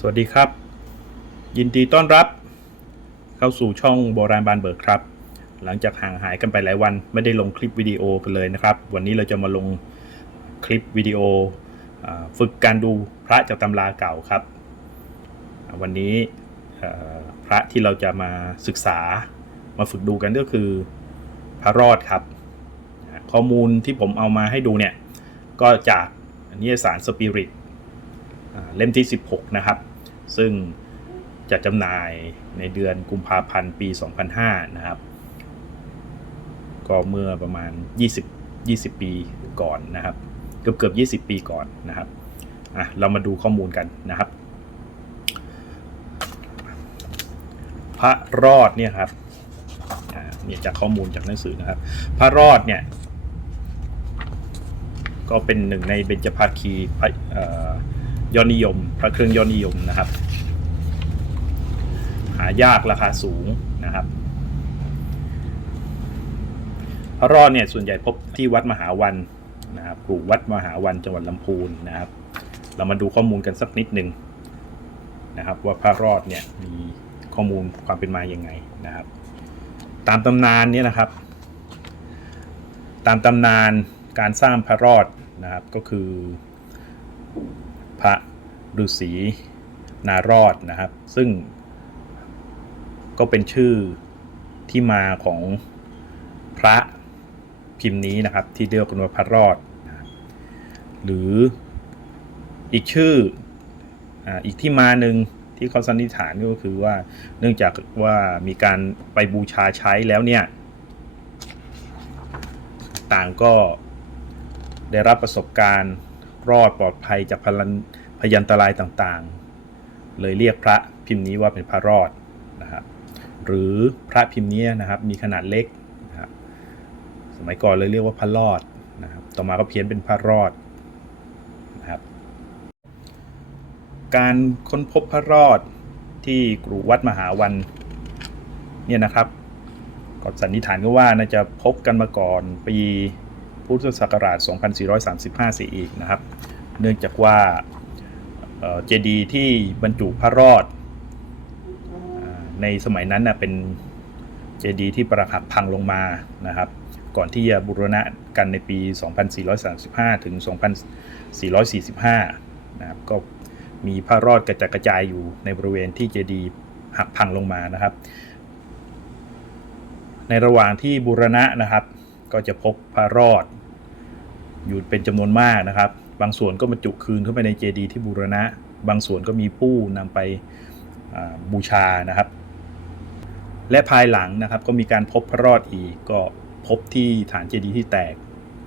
สวัสดีครับ ยินดีต้อนรับ เข้าสู่ช่องโบราณบานเบิกครับ หลังจากห่างหายกันไปหลายวัน ไม่ได้ลงคลิปวิดีโอกันเลยนะครับ วันนี้เราจะมาลงคลิปวิดีโออฝึกการดูพระจากตำราเก่าครับ วันนี้พระที่เราจะมาศึกษามาฝึกดูกันก็คือพระรอดครับ ข้อมูลที่ผมเอามาให้ดูเนี่ยก็จากนิยสารสปิริต เล่มที่ 16 นะครับ ซึ่งจะจำหน่ายในเดือนกุมภาพันธ์ปี 2005 นะครับ ก็เมื่อประมาณ 20 20 ปีก่อนนะครับ เกือบเกือบ20 ปีก่อนนะครับอะเรามาดูข้อมูลกันนะครับ พระรอดเนี่ยครับเนี่ยจากข้อมูลจากหนังสือนะครับ พระรอดเนี่ย ก็เป็นหนึ่งในเบญจภาคีพระเอ่อ ยอดนิยม พระเครื่องยอดนิยมนะครับ หายากราคาสูงนะครับพระรอดเนี่ยส่วนใหญ่พบที่วัดมหาวันนะครับกลุ่มวัดมหาวันจังหวัดลำพูนนะครับ เรามาดูข้อมูลกันสักนิดหนึ่งนะครับ ว่าพระรอดเนี่ยมีข้อมูลความเป็นมาอย่างไงนะครับ ตามตำนานเนี่ยนะครับ ตามตำนานการสร้างพระรอดนะครับก็คือ พระฤาษีนารอดนะครับ ซึ่งก็เป็นชื่อที่มาของพระพิมพ์นี้นะครับ ที่เรียกกันว่าพระรอด หรืออีกชื่อออีกที่มาหนึ่งที่เขาสันนิษฐานก็คือว่าเนื่องจากว่ามีการไปบูชาใช้แล้วเนี่ย ต่างก็ได้รับประสบการณ์ รอดปลอดภัยจากพลันพยันตรายต่างๆ เลยเรียกพระพิมพ์นี้ว่าเป็นพระรอดนะครับหรือพระพิมพ์นี้นะครับมีขนาดเล็กนะครับสมัยก่อนเลยเรียกว่าพระรอดนะครับต่อมาก็เพี้ยนเป็นพระรอดนะครับการค้นพบพระรอดที่กรุวัดมหาวันเนี่ยนะครับก็สันนิษฐานก็ว่าน่าจะพบกันมาก่อนปี พุทธศักราช 2435เสียอีกนะครับ เนื่องจากว่าเจดีย์ที่บรรจุพระรอดในสมัยนั้นนะเป็นเจดีย์ที่ประหักพังลงมานะครับ ก่อนที่จะบูรณะกันในปี 2435 ถึง 2445 นะครับ ก็มีพระรอดกระจัดกระจายอยู่ในบริเวณที่เจดีย์หักพังลงมานะครับ ในระหว่างที่บูรณะนะครับ ก็จะพบพระรอด อยู่เป็นจำนวนมากนะครับ บางส่วนก็บรรจุคืนเข้าไปในเจดีย์ที่บูรณะ บางส่วนก็มีผู้นำไปบูชานะครับ และภายหลังนะครับก็มีการพบพระรอดอีกก็พบที่ฐานเจดีย์ที่แตก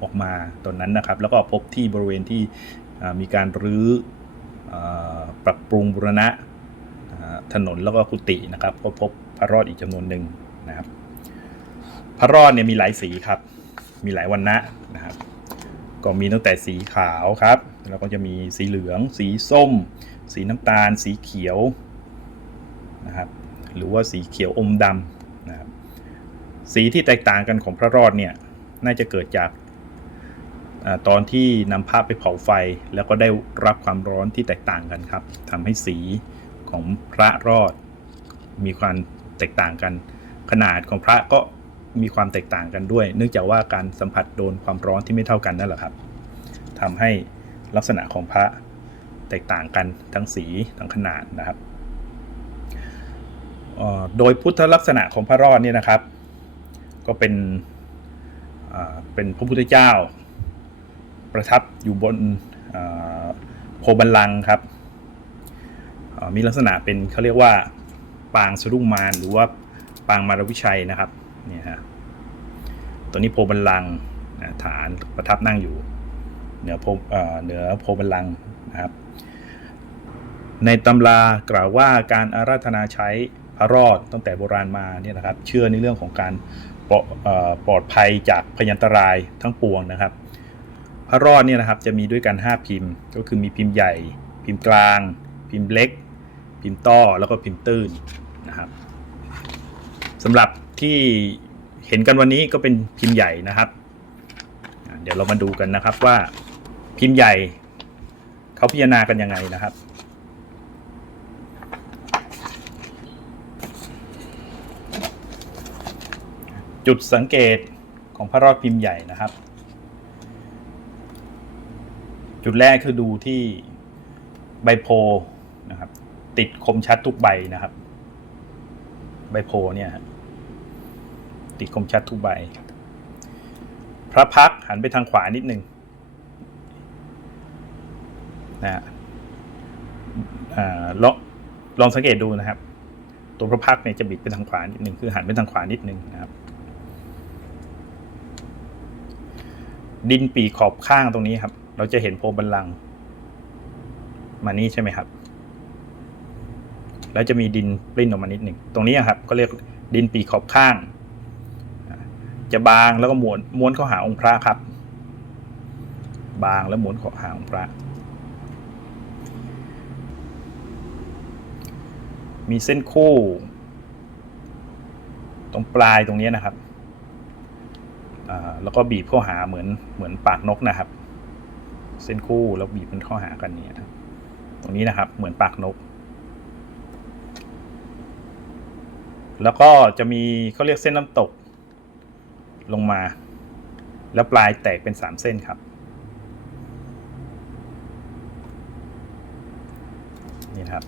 ออกมาตอนนั้นนะครับ แล้วก็พบที่บริเวณที่มีการรื้อปรับปรุงบูรณะถนนแล้วก็กุฏินะครับ ก็พบพระรอดอีกจำนวนหนึ่งนะครับ พระรอดเนี่ยมีหลายสีครับ มีหลายวันนะนะครับ ก็มีตั้งแต่สีขาวครับ แล้วก็จะมีสีเหลือง สีส้ม สีน้ำตาล สีเขียวนะครับ หรือว่าสีเขียวอมดำนะครับ สีที่แตกต่างกันของพระรอดเนี่ยน่าจะเกิดจากอตอนที่นำผ้าไปเผาไฟแล้วก็ได้รับความร้อนที่แตกต่างกันครับทำให้สีของพระรอด มีความแตกต่างกัน ขนาดของพระก็ มีความแตกต่างกันด้วย เนื่องจากว่าการสัมผัสโดนความร้อนที่ไม่เท่ากันนั่นแหละครับทำให้ลักษณะของพระแตกต่างกันทั้งสีทั้งขนาดนะครับโดยพุทธลักษณะของพระรอดเนี่ยนะครับ ก็เป็นเป็นพระพุทธเจ้า ประทับอยู่บนโพบัลลังครับมีลักษณะเป็นเขาเรียกว่าปางสะดุ้งมารหรือว่าปางมารวิชัยนะครับ เนี่ยฮะตัวนี้โพบัลลังฐานประทับนั่งอยู่ เหนือโพเหนือโพบัลลังนะครับ ในตำรากล่าวว่าการอาราธนาใช้พระรอดตั้งแต่โบราณมาเนี่ยนะครับ เชื่อในเรื่องของการปลอดเอ่อปลอดภัยจากพยันตรายทั้งปวงนะครับ พระรอดเนี่ยนะครับจะมีด้วยกัน 5 พิมพ์ก็คือมีพิมพ์ใหญ่ พิมพ์กลาง พิมพ์เล็ก พิมพ์ต้อแล้วก็พิมพ์ตื้นนะครับสำหรับ ที่เห็นกันวันนี้ก็เป็นพิมพ์ใหญ่นะครับ เดี๋ยวเรามาดูกันนะครับว่าพิมพ์ใหญ่เขาพิจารณากันยังไงนะครับจุดสังเกตของพระรอดพิมพ์ใหญ่นะครับ จุดแรกคือดูที่ใบโพนะครับ ติดคมชัดทุกใบนะครับ ใบโพเนี่ย ติดคมชัดทุกใบพระพักหันไปทางขวานิดหนึ่งนะฮะอ่าลองลองสังเกตดูนะครับ ตัวพระพักเนี่ยจะบิดไปทางขวานิดหนึ่งคือหันไปทางขวานิดหนึ่งนะครับ ดินปีกขอบข้างตรงนี้ครับ เราจะเห็นโพบัลลัง มานี่ใช่ไหมครับ แล้วจะมีดินปลิ้นออกมานิดหนึ่งตรงนี้ครับก็เรียกดินปีกขอบข้าง จะบางแล้วก็ม้วนม้วนเข้าหาองค์พระครับ บางแล้วม้วนเข้าหาองค์พระ มีเส้นคู่ ตรงปลายตรงนี้นะครับแล้วก็บีบเข้าหาเหมือนเหมือนปากนกนะครับ เส้นคู่แล้วบีบมันเข้าหากันเนี่ยตรงนี้นะครับเหมือนปากนก แล้วก็จะมีเขาเรียกเส้นน้ำตก ลงมา แล้วปลายแตกเป็นสามเส้นครับ นี่ครับ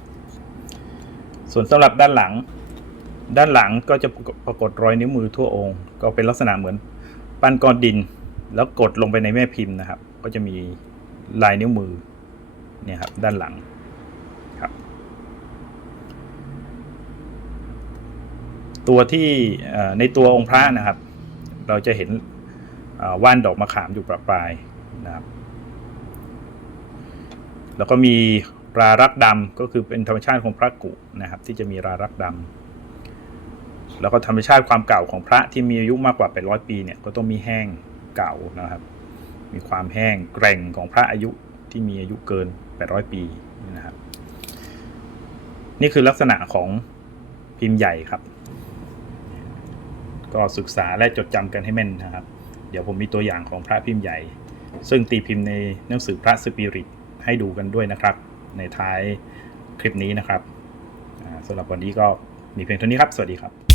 ส่วนสำหรับด้านหลัง ด้านหลังก็จะปรากฏรอยนิ้วมือทั่วองค์ ก็เป็นลักษณะเหมือนปั้นก้อนดิน แล้วกดลงไปในแม่พิมพ์นะครับ ก็จะมีลายนิ้วมือเนี่ยครับด้านหลังครับตัวที่ในตัวองค์พระนะครับ เราจะเห็นว่านดอกมะขามอยู่ประปรายนะครับ แล้วก็มีรารักดำก็คือเป็นธรรมชาติของพระกุนะครับ ที่จะมีรารักดำแล้วก็ธรรมชาติความเก่าของพระที่มีอายุมากกว่า800ปีเนี่ยก็ต้องมีแห้งเก่านะครับ มีความแห้งแกร่งของพระอายุที่มีอายุเกิน 800 ปีนะครับ นี่คือลักษณะของพิมพ์ใหญ่ครับ ก็ศึกษาและจดจำกันให้แม่นนะครับ เดี๋ยวผมมีตัวอย่างของพระพิมพ์ใหญ่ ซึ่งตีพิมพ์ในหนังสือพระสปิริตให้ดูกันด้วยนะครับ ในท้ายคลิปนี้นะครับอ่าสำหรับวันนี้ก็มีเพียงเท่านี้ครับ สวัสดีครับ